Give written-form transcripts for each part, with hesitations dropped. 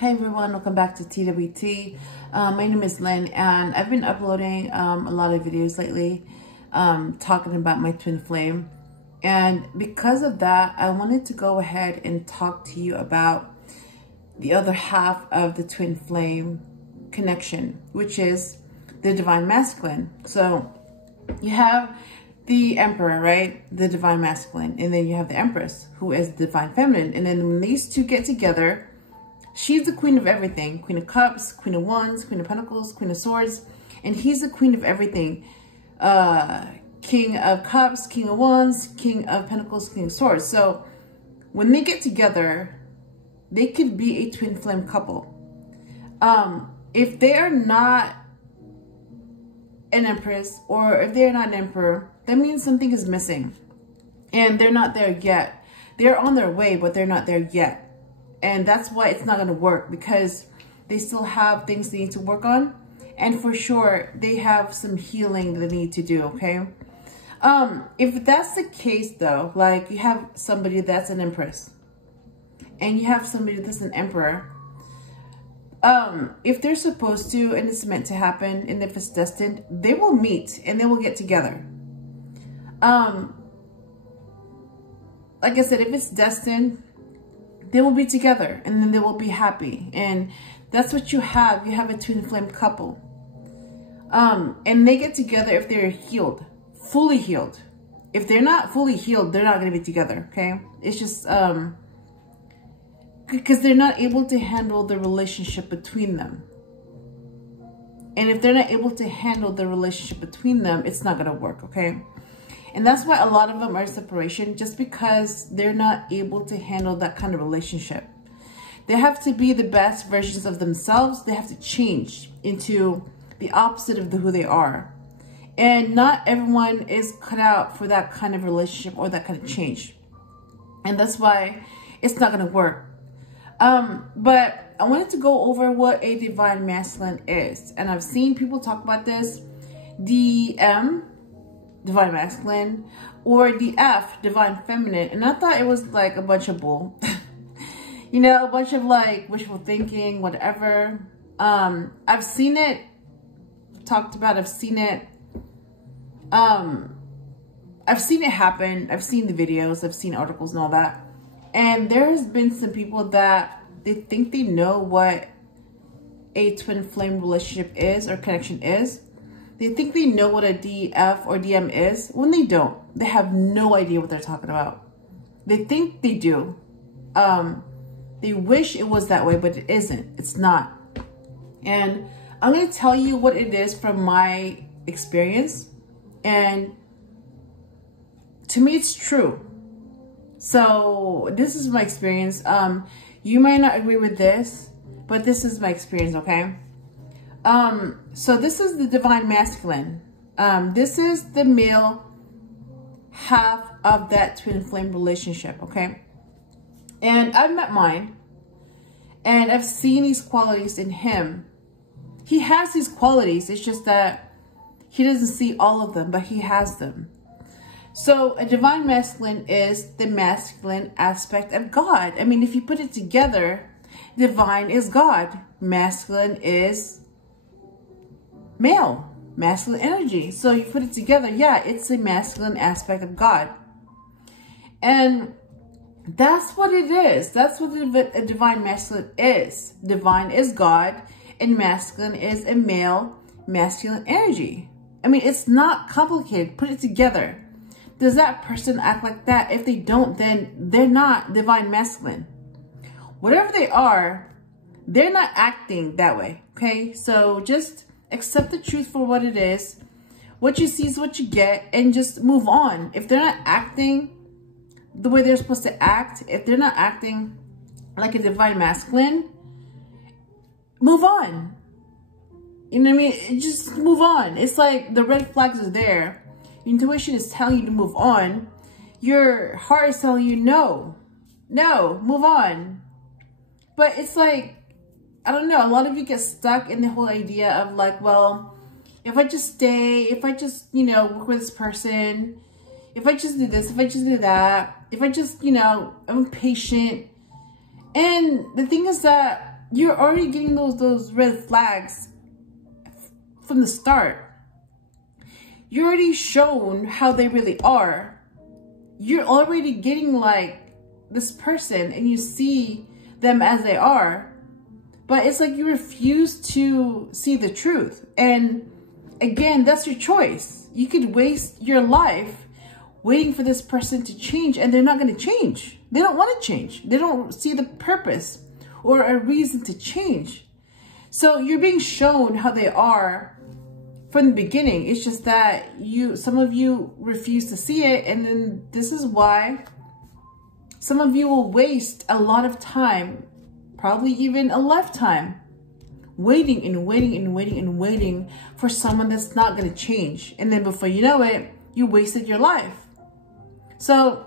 Hey everyone, welcome back to TWT. My name is Lynn and I've been uploading a lot of videos lately talking about my twin flame. And because of that, I wanted to go ahead and talk to you about the other half of the twin flame connection, which is the divine masculine. So you have the emperor, right? The divine masculine. And then you have the empress, who is the divine feminine. And then when these two get together, she's the queen of everything. Queen of cups, queen of wands, queen of pentacles, queen of swords. And he's the queen of everything. King of cups, king of wands, king of pentacles, king of swords. So when they get together, they could be a twin flame couple. If they are not an empress or if they're not an emperor, that means something is missing. And they're not there yet. They're on their way, but they're not there yet. And that's why it's not going to work, because they still have things they need to work on. And for sure, they have some healing that they need to do, okay? If that's the case, though, like you have somebody that's an empress and you have somebody that's an emperor, if they're supposed to and it's meant to happen and if it's destined, they will meet and they will get together. Like I said, if it's destined, they will be together and then they will be happy. And that's what you have. You have a twin flame couple. And they get together if they're healed, fully healed. If they're not fully healed, they're not going to be together. Okay. It's just, because they're not able to handle the relationship between them. And if they're not able to handle the relationship between them, it's not going to work. Okay. And that's why a lot of them are in separation, just because they're not able to handle that kind of relationship. They have to be the best versions of themselves. They have to change into the opposite of who they are. And not everyone is cut out for that kind of relationship or that kind of change. And that's why it's not going to work. But I wanted to go over what a divine masculine is. And I've seen people talk about this. The M, divine masculine, or the F, divine feminine. And I thought it was like a bunch of bull. You know, a bunch of like wishful thinking, whatever. I've seen it talked about. I've seen it happen. I've seen the videos. I've seen articles and all that. And there has been some people that they think they know what a twin flame relationship is or connection is. They think they know what a DF or DM is when they don't. They have no idea what they're talking about. They think they do. They wish it was that way, but it isn't. It's not. And I'm going to tell you what it is from my experience. And to me, it's true. So this is my experience. You might not agree with this, but this is my experience, okay? So this is the divine masculine. This is the male half of that twin flame relationship, okay? And I've met mine, and I've seen these qualities in him. He has these qualities. It's just that he doesn't see all of them, but he has them. So a divine masculine is the masculine aspect of God. I mean, if you put it together, divine is God. Masculine is male, masculine energy. So you put it together, yeah, it's the masculine aspect of God. And that's what it is. That's what a divine masculine is. Divine is God and masculine is a male, masculine energy. I mean, it's not complicated. Put it together. Does that person act like that? If they don't, then they're not divine masculine. Whatever they are, they're not acting that way. Okay, so just accept the truth for what it is. What you see is what you get, and just move on. If they're not acting the way they're supposed to act, if they're not acting like a divine masculine, move on. You know what I mean? Just move on. It's like the red flags are there. Your intuition is telling you to move on. Your heart is telling you no, move on. But it's like, I don't know, a lot of you get stuck in the whole idea of like, well, if I just stay, if I just, you know, work with this person, if I just do this, if I just do that, if I just, you know, I'm patient. And the thing is that you're already getting those red flags from the start. You're already shown how they really are. You're already getting like this person and you see them as they are, but it's like you refuse to see the truth. And again, that's your choice. You could waste your life waiting for this person to change, and they're not going to change. They don't want to change. They don't see the purpose or a reason to change. So you're being shown how they are from the beginning. It's just that some of you refuse to see it, and then this is why some of you will waste a lot of time, probably even a lifetime, waiting and waiting and waiting and waiting for someone that's not going to change. And then before you know it, you wasted your life. So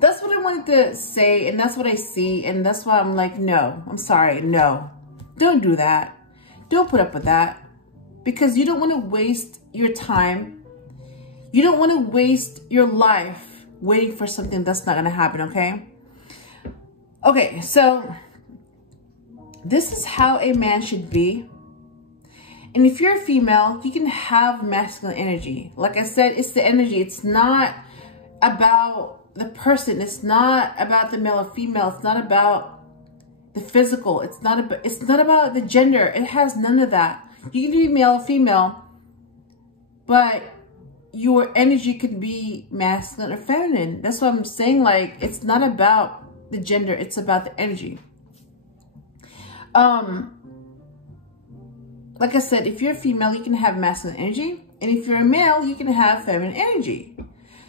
that's what I wanted to say, and that's what I see, and that's why I'm like, no, I'm sorry, no, don't do that. Don't put up with that, because you don't want to waste your time. You don't want to waste your life waiting for something that's not going to happen, okay? Okay, so this is how a man should be. And if you're a female, you can have masculine energy. Like I said, it's the energy. It's not about the person. It's not about the male or female. It's not about the physical. It's not about the gender. It has none of that. You can be male or female, but your energy could be masculine or feminine. That's what I'm saying. Like, it's not about the gender. It's about the energy. Like I said, if you're a female, you can have masculine energy. And if you're a male, you can have feminine energy.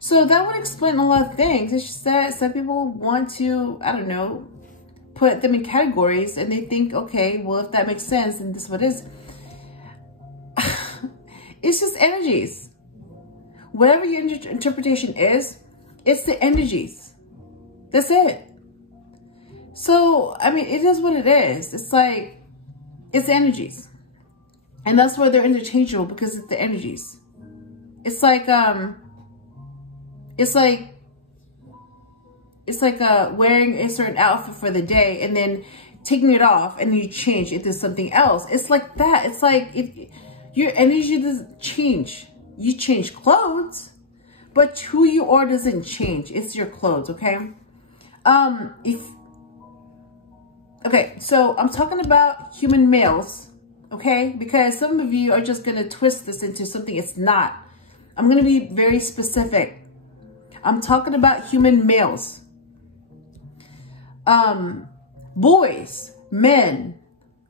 So that would explain a lot of things. It's just that some people want to, I don't know, put them in categories, and they think, okay, well, if that makes sense, then this is what it is. It's just energies. Whatever your interpretation is, it's the energies. That's it. So, I mean, it is what it is. It's like, it's energies. And that's why they're interchangeable, because it's the energies. It's like wearing a certain outfit for the day and then taking it off and then you change into something else. It's like that. It's like your energy doesn't change. You change clothes, but who you are doesn't change. It's your clothes, okay? Okay, so I'm talking about human males, okay? Because some of you are just going to twist this into something it's not. I'm going to be very specific. I'm talking about human males. Boys, men,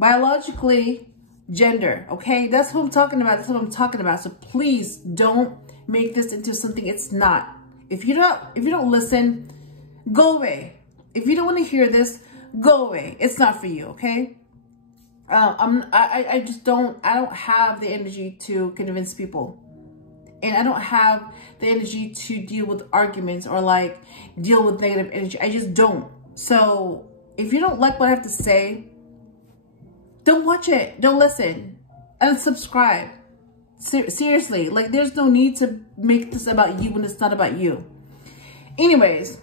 biologically, gender, okay? That's what I'm talking about. That's what I'm talking about. So please don't make this into something it's not. If you don't listen, go away. If you don't want to hear this, go away. It's not for you, okay? I don't have the energy to convince people. And I don't have the energy to deal with arguments or like deal with negative energy. I just don't. So if you don't like what I have to say, don't watch it. Don't listen. Unsubscribe. Seriously, like there's no need to make this about you when it's not about you. Anyways,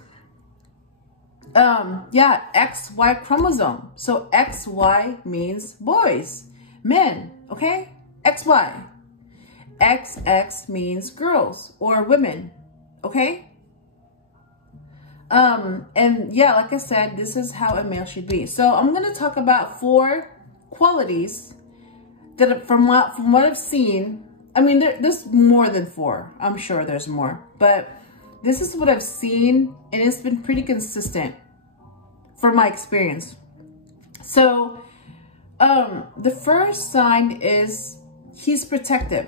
yeah, XY chromosome. So XY means boys, men, okay? XY. XX means girls or women, okay? And yeah, like I said, this is how a male should be. So I'm going to talk about 4 qualities that from what I've seen. I mean, there's more than 4. I'm sure there's more, but this is what I've seen, and it's been pretty consistent from my experience. So, the first sign is he's protective.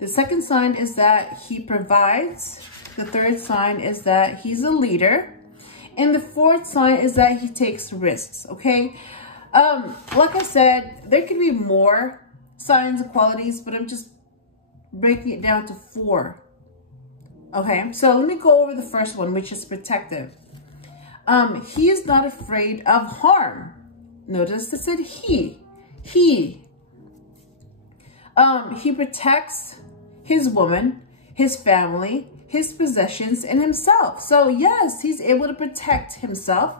The second sign is that he provides. The third sign is that he's a leader. And the fourth sign is that he takes risks, okay? Like I said, there could be more signs and qualities, but I'm just breaking it down to 4. Okay, so let me go over the first one, which is protective. He is not afraid of harm. Notice I said he. He protects his woman, his family, his possessions, and himself. So yes, he's able to protect himself.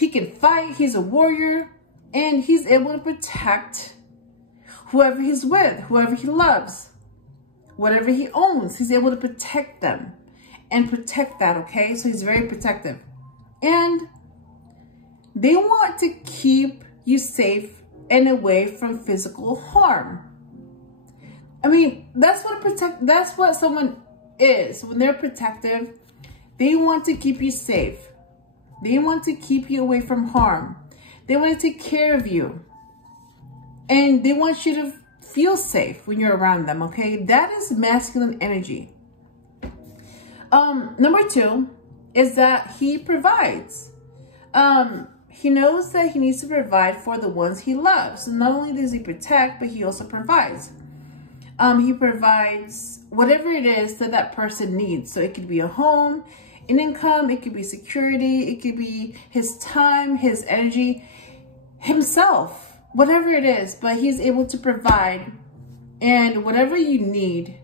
He can fight. He's a warrior. And he's able to protect whoever he's with, whoever he loves, whatever he owns. He's able to protect them and protect that, okay? So he's very protective. And they want to keep you safe and away from physical harm. I mean, that's what someone is. When they're protective, they want to keep you safe. They want to keep you away from harm. They want to take care of you. And they want you to feel safe when you're around them, okay? That is masculine energy. Number 2 is that he provides. He knows that he needs to provide for the ones he loves. So not only does he protect, but he also provides. He provides whatever it is that that person needs. So it could be a home, an income, it could be security, it could be his time, his energy, himself, whatever it is. But he's able to provide, and whatever you need,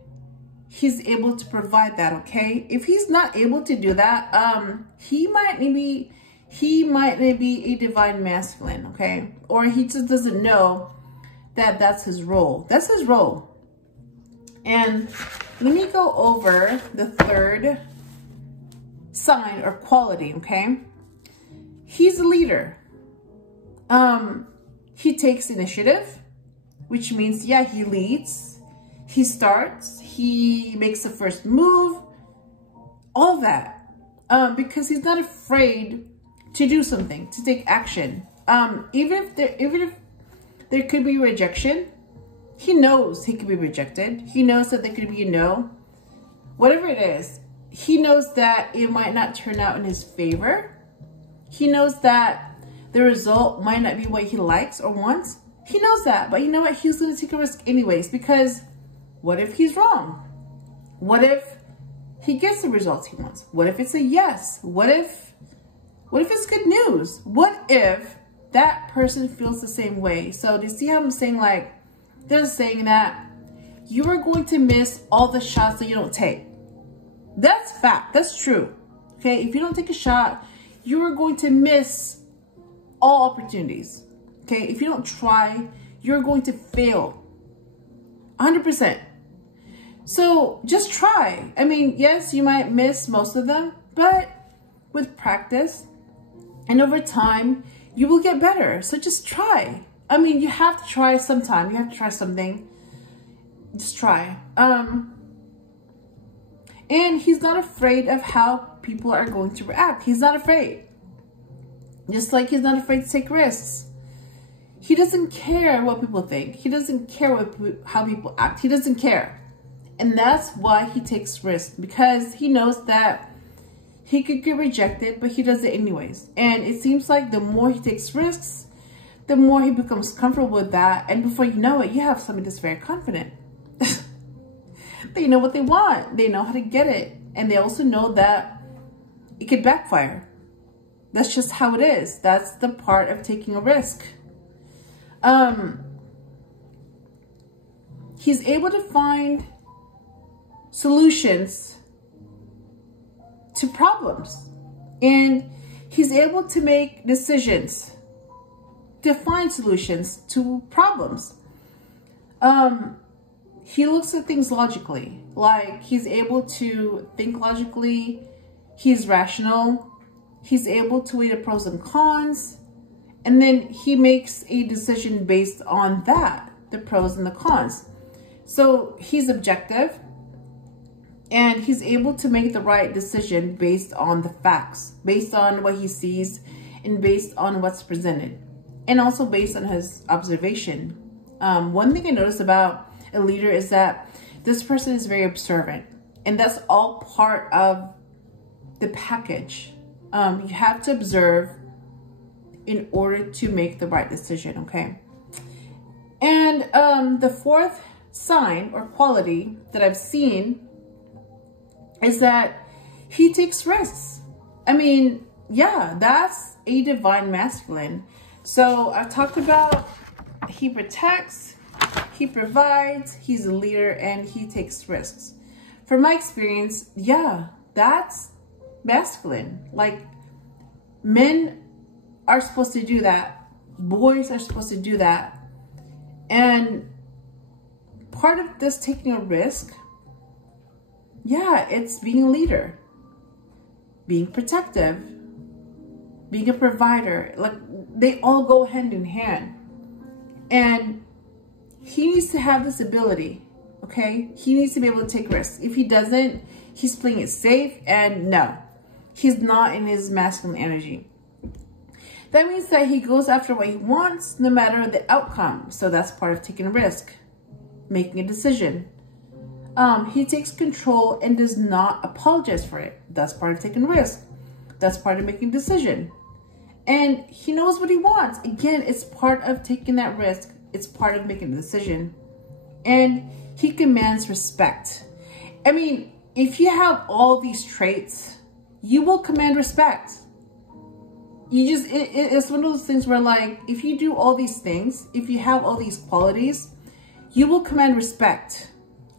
he's able to provide that, okay? If he's not able to do that, he might be a divine masculine, okay? Or he just doesn't know that that's his role. That's his role. And let me go over the third sign or quality, okay? He's a leader. He takes initiative, which means, yeah, he leads, he starts, he makes the first move, all that, because he's not afraid to do something, to take action. Even if there could be rejection, he knows he could be rejected. He knows that there could be a no. Whatever it is, he knows that it might not turn out in his favor. He knows that the result might not be what he likes or wants. He knows that, but you know what? He's going to take a risk anyways, because what if he's wrong? What if he gets the results he wants? What if it's a yes? What if it's good news? What if that person feels the same way? So do you see how I'm saying, like, they're saying that you are going to miss all the shots that you don't take. That's fact. That's true. Okay. If you don't take a shot, you are going to miss all opportunities. Okay. If you don't try, you're going to fail 100%. So just try. I mean, yes, you might miss most of them, but with practice and over time, you will get better. So just try. I mean, you have to try sometime. You have to try something. Just try. And he's not afraid of how people are going to react. He's not afraid. Just like he's not afraid to take risks. He doesn't care what people think. He doesn't care how people act. He doesn't care. And that's why he takes risks, because he knows that he could get rejected, but he does it anyways. And it seems like the more he takes risks, the more he becomes comfortable with that. And before you know it, you have somebody that's very confident. They know what they want. They know how to get it. And they also know that it could backfire. That's just how it is. That's the part of taking a risk. He's able to find solutions to problems. And he's able to make decisions to find solutions to problems. He looks at things logically. Like, he's able to think logically. He's rational. He's able to weigh the pros and cons. And then he makes a decision based on that, the pros and the cons. So he's objective. And he's able to make the right decision based on the facts, based on what he sees, and based on what's presented. And also based on his observation. One thing I noticed about a leader is that this person is very observant. And that's all part of the package. You have to observe in order to make the right decision, okay? And the fourth sign or quality that I've seen is that he takes risks. I mean, yeah, that's a divine masculine. So I talked about he protects, he provides, he's a leader, and he takes risks. From my experience, yeah, that's masculine. Like, men are supposed to do that. Boys are supposed to do that. And part of this taking a risk, yeah, it's being a leader, being protective, being a provider. Like, they all go hand in hand. And he needs to have this ability, okay? He needs to be able to take risks. If he doesn't, he's playing it safe, and no, he's not in his masculine energy. That means that he goes after what he wants, no matter the outcome. So that's part of taking a risk, making a decision. He takes control and does not apologize for it. That's part of taking a risk. That's part of making a decision. And he knows what he wants. Again, it's part of taking that risk. It's part of making a decision. And he commands respect. I mean, if you have all these traits, you will command respect. You just, it's one of those things where, like, if you do all these things, if you have all these qualities, you will command respect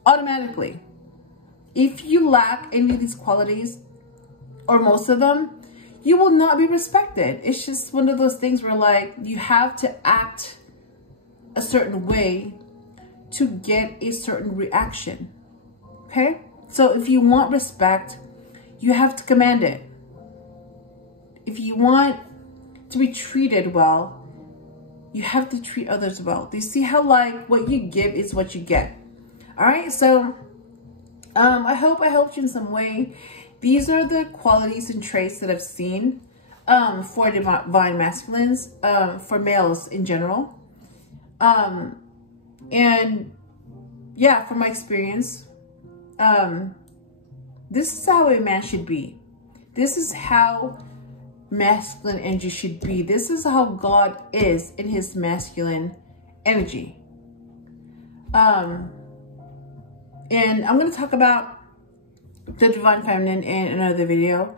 automatically. If you lack any of these qualities, or most of them, you will not be respected. It's just one of those things where, like, you have to act a certain way to get a certain reaction. Okay? So if you want respect, you have to command it. If you want to be treated well, you have to treat others well. Do you see how, like, what you give is what you get? All right, so I hope I helped you in some way. These are the qualities and traits that I've seen for divine masculines, for males in general. And yeah, from my experience, this is how a man should be. This is how masculine energy should be. This is how God is in his masculine energy. And I'm going to talk about the divine feminine in another video.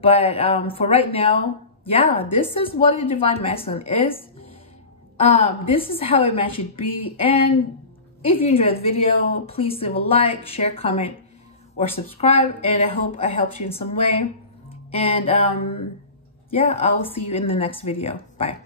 But for right now, yeah, this is what a divine masculine is. This is how a man should be. And if you enjoyed the video, please leave a like, share, comment, or subscribe. And I hope I helped you in some way. And yeah, I'll see you in the next video. Bye.